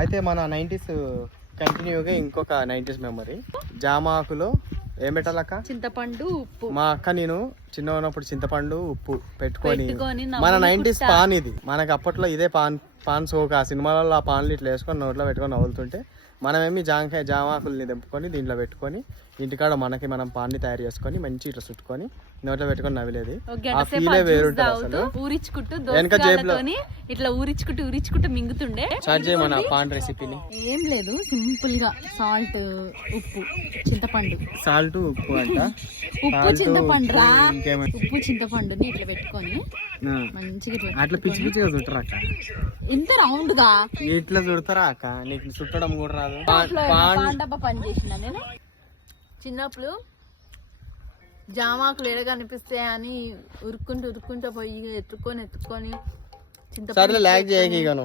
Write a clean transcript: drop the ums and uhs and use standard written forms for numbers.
అయితే మన 90s కంటిన్యూగా ఇంకొక 90s మెమరీ. జామాకులో ఏం పెట్టాలక్క? చింతపండు, ఉప్పు. మా అక్క నేను చిన్న ఉన్నప్పుడు చింతపండు ఉప్పు పెట్టుకొని మన 90s పాన్ ఇది. మనకి అప్పట్లో ఇదే పాన్ సోక. ఆ సినిమాలలో ఆ పాన్లు ఇట్లా వేసుకొని నోట్లో పెట్టుకొని నవ్వులుతుంటే మనమేమి జామాకుల్ని తెంపుకొని దీంట్లో పెట్టుకొని ఇంటికాడ మనం పాన్ని తయారు చేసుకొని మంచి ఇట్లా చుట్టుకొని నోట్లో పెట్టుకొని నవ్వలేదు. ఆ ఫీలే వేరుంటుంది అసలు. వెనక జేబులో ఇట్లా ఊరించుకుంటూ మింగుతుండే. స్టార్ట్ చేయ మన పాన్ రెసిపీని. ఏం లేదు, సింపుల్ గా సాల్ట్, ఉప్పు, చింతపండు. సాల్ట్, ఉప్పు అంట. ఉప్పు చింతపండు రా. ఉప్పు చింతపండుని ఇట్లా పెట్టుకొని మంచిగా అట్లా పిచ్చి పిచ్చిగా చుట్టరా అక్క? ఇంత రౌండ్ గా ఇట్లా చుడతారా అక్క? నీకు చుట్టడం కూడా రాదు. డబ్బా పని చేసిన నేను చిన్నప్పుడు. జామాకులు ఎడ కనిపిస్తాయి అని ఉరుక్కుంటూ పోయి ఎత్తుకొని చింతపండు లాగ్ చేయను.